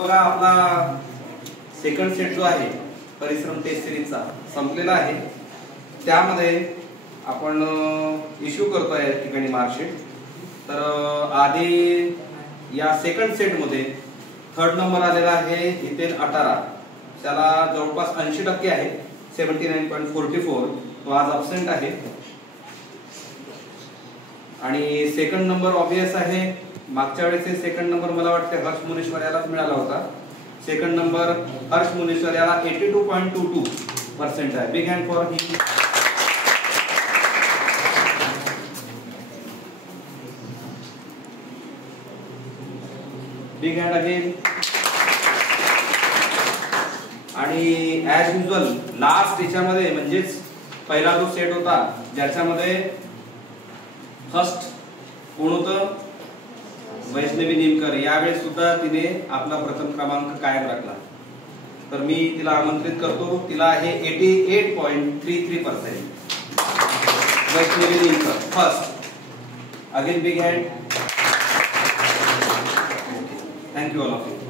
बघा आपला second set जो आहे परिश्रम टेस्ट सिरीजचा संपलेला आहे। त्यामध्ये आपण इश्यू करतोय या ठिकाणी मार्कशीट। तर आधी या सेकंड सेट मध्ये थर्ड नंबर आलेला आहे हितेन अटारा, त्याला जवळपास 80% आहे, 79.44। तो आज अब्सेंट आहे। आणि सेकंड नंबर ऑब्वियस आहे, मागच्या वेळेस सेकंड नंबर मला वाटते हर्ष मुनीश्वर यालाच मिळाला होता। सेकंड नंबर हर्ष मुनीश्वर याला 82.22% आहे। Big hand for him. Big hand again. आणि ॲज युजुअल लास्ट याच्यामध्ये म्हणजेच पहिला जो सेट होता ज्याच्यामध्ये फर्स्ट कोण होतं, वैष्णवी निमकर, यावेळेस सुद्धा तिने आपला प्रथम क्रमांक कायम राखला। तर मी तिला आमंत्रित करतो, तिला आहे 88.33%। Vaishnavi Nimkar first. Again big hand. Thank you all of you.